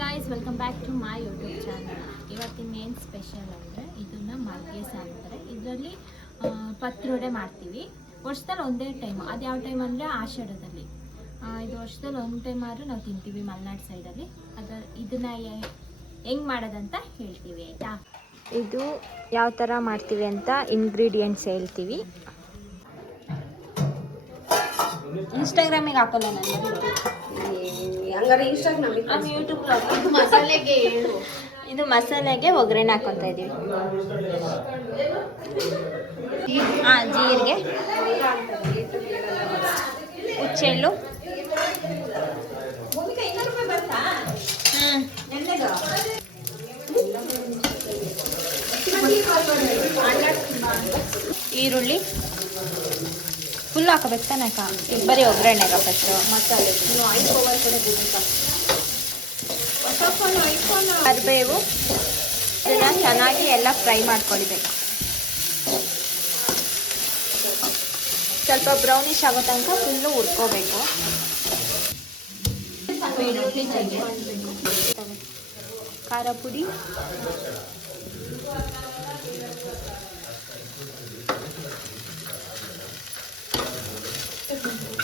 Guys, welcome back to my YouTube channel. ಇವತ್ತಿನ ಏನು special ಅಂದರೆ ಇದನ್ನು ಮಲ್ಗೆಸ ಅಂತಾರೆ. ಇದರಲ್ಲಿ ಪತ್ರೊಡೆ ಮಾಡ್ತೀವಿ. ವರ್ಷದಲ್ಲಿ ಒಂದೇ ಟೈಮು. ಅದು ಯಾವ ಟೈಮ್ ಅಂದರೆ ಆಷಾಢದಲ್ಲಿ. ಇದು ವರ್ಷದಲ್ಲಿ ಒಂದು ಟೈಮ್ ಆದರೂ ನಾವು ತಿಂತೀವಿ ಮಲೆನಾಡು ಸೈಡಲ್ಲಿ. ಇದನ್ನು ಹೆಂಗೆ ಮಾಡೋದಂತ ಹೇಳ್ತೀವಿ, ಆಯಿತಾ? ಇದು ಯಾವ ಥರ ಮಾಡ್ತೀವಿ ಅಂತ ಇಂಗ್ರೀಡಿಯೆಂಟ್ಸ್ ಹೇಳ್ತೀವಿ. ಇನ್ಸ್ಟಾಗ್ರಾಮಿಗೆ ಹಾಕೋಲ್ಲ ನಾನು, ಹಂಗಾರೆ ಇನ್ಸ್ಟಾಗ್ರಾಮ್ ಯೂಟ್ಯೂಬ್ ಮಸಾಲೆಗೆ ಹೇಳು. ಇದು ಮಸಾಲೆಗೆ ಒಗ್ಗರಣೆ ಹಾಕೊತಾ ಇದ್ದೀವಿ. ಜೀರಿಗೆ, ಹುಚ್ಚೆಳ್ಳು, ಈರುಳ್ಳಿ ಫುಲ್ ಹಾಕೋಬೇಕು ತಾನೆ ಅಕ್ಕ? ಈಗ ಬರೀ ಒಗ್ಗರಣೆಗ ಫಸ್ಟು ಮಸಾಲೆ ಕರಿಬೇವು ಇದನ್ನು ಚೆನ್ನಾಗಿ ಎಲ್ಲ ಫ್ರೈ ಮಾಡ್ಕೊಳ್ಬೇಕು. ಸ್ವಲ್ಪ ಬ್ರೌನಿಶ್ ಆಗೋ ತನಕ ಫುಲ್ಲು ಹುರ್ಕೋಬೇಕು. ಖಾರ ಪುಡಿ,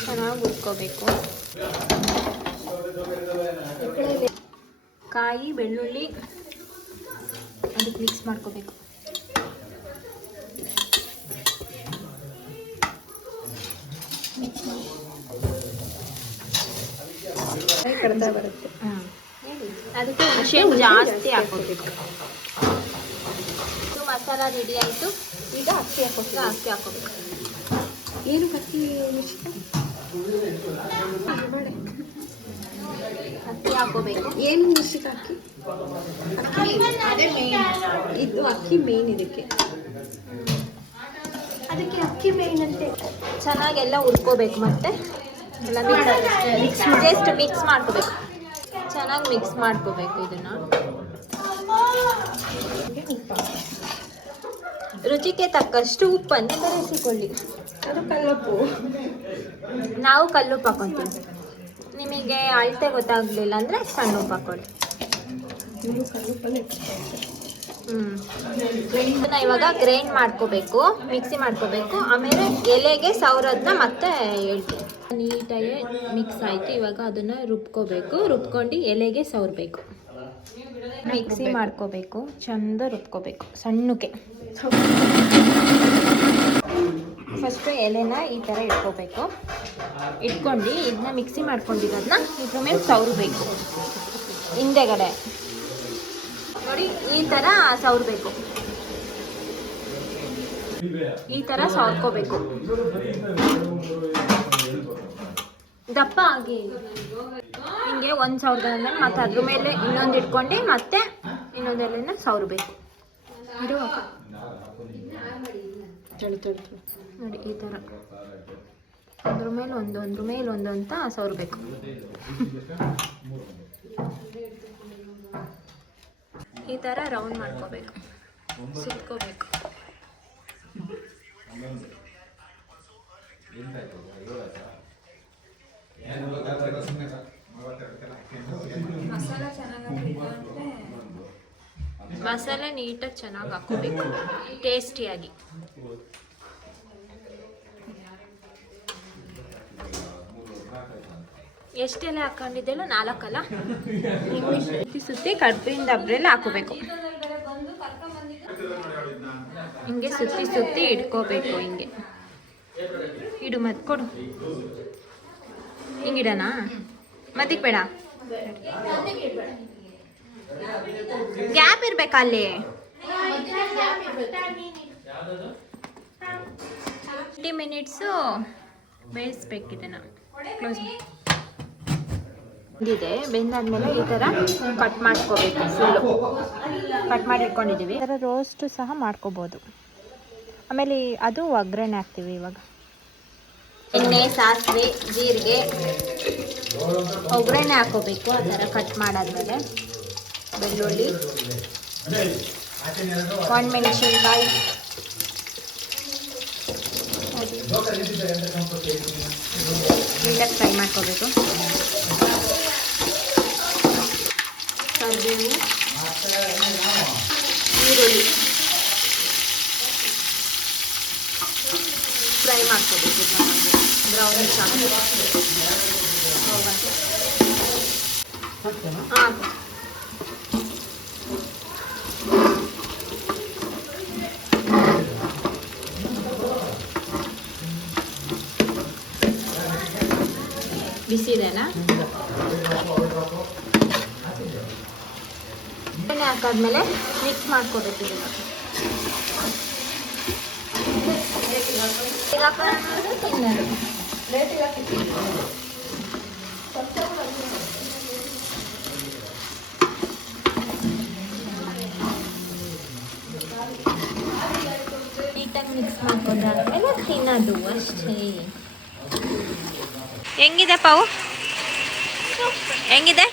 ಚೆನ್ನಾಗಿ ಹುರ್ಕೋಬೇಕು. ಕಾಯಿ, ಬೆಳ್ಳುಳ್ಳಿ ಅದಕ್ಕೆ ಮಿಕ್ಸ್ ಮಾಡ್ಕೋಬೇಕು. ಬರುತ್ತೆ. ಅದಕ್ಕೆ ಹುಣಸೆ ಜಾಸ್ತಿ ಹಾಕೋಬೇಕು. ಇದು ಮಸಾಲ ರೆಡಿ ಆಯಿತು. ಈಗ ಅಕ್ಕಿ ಹಾಕೋಬೇಕು. ಏನು ಅಕ್ಕಿ ಹಾಕೋಬೇಕು. ಏನು ಮಿಶ್ರಿತ ಅಕ್ಕಿ? ಅದೇ ಮೇನ್. ಇದು ಅಕ್ಕಿ ಮೇನ್. ಅದಕ್ಕೆ ಅಕ್ಕಿ ಮೇನ್ ಅಂತೆ. ಚೆನ್ನಾಗೆಲ್ಲ ಹುರ್ಕೋಬೇಕು. ಮತ್ತೆ ಎಲ್ಲ ಜಸ್ಟ್ ಮಿಕ್ಸ್ ಮಾಡ್ಕೋಬೇಕು. ಚೆನ್ನಾಗಿ ಮಿಕ್ಸ್ ಮಾಡ್ಕೋಬೇಕು. ಇದನ್ನ ರುಚಿಗೆ ತಕ್ಕಷ್ಟು ಉಪ್ಪನ್ನು ಬೆರೆಸಿಕೊಳ್ಳಿ. ಅದು ಕಲ್ಲುಪ್ಪು. ನಾವು ಕಲ್ಲುಪ್ಪು ಹಾಕೊತೀವಿ. ನಿಮಗೆ ಅಳತೆ ಗೊತ್ತಾಗಲಿಲ್ಲ ಅಂದರೆ ಸಣ್ಣ ಉಪ್ಪು ಹಾಕೊಳ್ಳಿ. ಇದನ್ನ ಇವಾಗ ಗ್ರೈಂಡ್ ಮಾಡ್ಕೋಬೇಕು, ಮಿಕ್ಸಿ ಮಾಡ್ಕೋಬೇಕು. ಆಮೇಲೆ ಎಲೆಗೆ ಸವರೋದನ್ನ ಮತ್ತೆ ಹೇಳ್ತೀನಿ. ನೀಟಾಗಿ ಮಿಕ್ಸ್ ಆಯಿತು. ಇವಾಗ ಅದನ್ನು ರುಬ್ಕೋಬೇಕು. ರುಬ್ಕೊಂಡು ಎಲೆಗೆ ಸವರಬೇಕು. ಮಿಕ್ಸಿ ಮಾಡ್ಕೋಬೇಕು. ಚಂದ ರುಬ್ಕೋಬೇಕು ಸಣ್ಣಕ್ಕೆ. ಫಸ್ಟು ಎಲೆನ ಈ ಥರ ಇಟ್ಕೋಬೇಕು. ಇಟ್ಕೊಂಡು ಇದನ್ನ ಮಿಕ್ಸಿ ಮಾಡ್ಕೊಂಡಿರೋದನ್ನ ಇದ್ರ ಮೇಲೆ ಸವರಬೇಕು. ಹಿಂದೆಗಡೆ ನೋಡಿ, ಈ ಥರ ಸವರಬೇಕು. ಈ ಥರ ಸವರ್ಕೋಬೇಕು ದಪ್ಪ ಆಗಿ. ಹಿಂಗೆ ಒಂದು ಸವರ್ದಾದ್ಮೇಲೆ ಮತ್ತೆ ಅದ್ರ ಮೇಲೆ ಇನ್ನೊಂದು ಇಟ್ಕೊಂಡು ಮತ್ತೆ ಇನ್ನೊಂದು ಎಲೆನ ಸವರಬೇಕು. ನೋಡಿ, ಈ ಥರ ಅದ್ರ ಮೇಲೆ ಒಂದು ಅಂತ ಸವರಬೇಕು. ಈ ಥರ ರೌಂಡ್ ಮಾಡ್ಕೋಬೇಕು, ಸುತ್ಕೋಬೇಕು. ಮಸಾಲೆ ನೀಟಾಗಿ ಚೆನ್ನಾಗಿ ಹಾಕೋಬೇಕು, ಟೇಸ್ಟಿಯಾಗಿ. ಎಷ್ಟೆಲ್ಲ ಹಾಕೊಂಡಿದ್ದೆಲ್ಲ 4 ಅಲ್ಲ, ಸುತ್ತಿ ಕಡ್ಬಿಂದ ಡಬ್ರೆಲ್ಲ ಹಾಕೋಬೇಕು. ಹಿಂಗೆ ಸುತ್ತಿ ಇಟ್ಕೋಬೇಕು. ಹಿಂಗೆ ಇಡು, ಮತ್ತೆ ಕೊಡು. ಹಿಂಗಿಡನಾ? ಮತ್ತಿಗೆ ಬೇಡ, ಗ್ಯಾಪ್ ಇರ್ಬೇಕಾ ಅಲ್ಲಿ. 50 ಮಿನಿಟ್ಸು ಬೇಯಿಸ್ಬೇಕಿದೆ. ಕ್ಲೋಸ್ ಇದೆ. ಬೆಂದಾದ್ಮೇಲೆ ಈ ಥರ ಕಟ್ ಮಾಡ್ಕೋಬೇಕು. ಫುಲ್ಲು ಕಟ್ ಮಾಡಿ ಇಟ್ಕೊಂಡಿದ್ದೀವಿ. ಈ ಥರ ರೋಸ್ಟು ಸಹ ಮಾಡ್ಕೋಬೋದು. ಆಮೇಲೆ ಅದು ಒಗ್ಗರಣೆ ಹಾಕ್ತೀವಿ. ಇವಾಗ ಎಣ್ಣೆ, ಸಾಸಿವೆ, ಜೀರಿಗೆ, ಒಗ್ಗರಣೆ ಹಾಕೋಬೇಕು. ಆ ಥರ ಕಟ್ ಮಾಡಾದ್ಮೇಲೆ ಬೆಳ್ಳುಳ್ಳಿ, ಒಣಮೆಣಸಿನ್ಕಾಯಿ, ನೀಟಾಗಿ ಫ್ರೈ ಮಾಡ್ಕೋಬೇಕು. ಕರಿಬೇವು, ಈರುಳ್ಳಿ ಫ್ರೈ ಮಾಡ್ಕೋಬೇಕು ಚೆನ್ನಾಗಿ ಬ್ರೌನಿಶ್ ಆಗಬೇಕು. ಹಾಂ ಬಿಸಿ ಇದೆನಾ? ಎಣ್ಣೆ ಹಾಕಾದ್ಮೇಲೆ ಮಿಕ್ಸ್ ಮಾಡ್ಕೋಬೇಕು ಇದನ್ನು. ತಿನ್ನೋದು ನೀಟಾಗಿ ಮಿಕ್ಸ್ ಮಾಡ್ಕೊಂಡಾದ್ಮೇಲೆ ತಿನ್ನೋದು ಅಷ್ಟೇ. ಹೆಂಗಿದೆ ಪಾವು? ಹೆಂಗಿದೆ?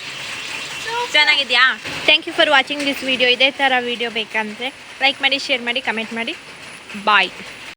ಚೆನ್ನಾಗಿದೆಯಾ? Thank you for watching this video. ಇದೇ ಥರ ವಿಡಿಯೋ ಬೇಕಂದರೆ ಲೈಕ್ ಮಾಡಿ, ಶೇರ್ ಮಾಡಿ, ಕಮೆಂಟ್ ಮಾಡಿ. ಬಾಯ್.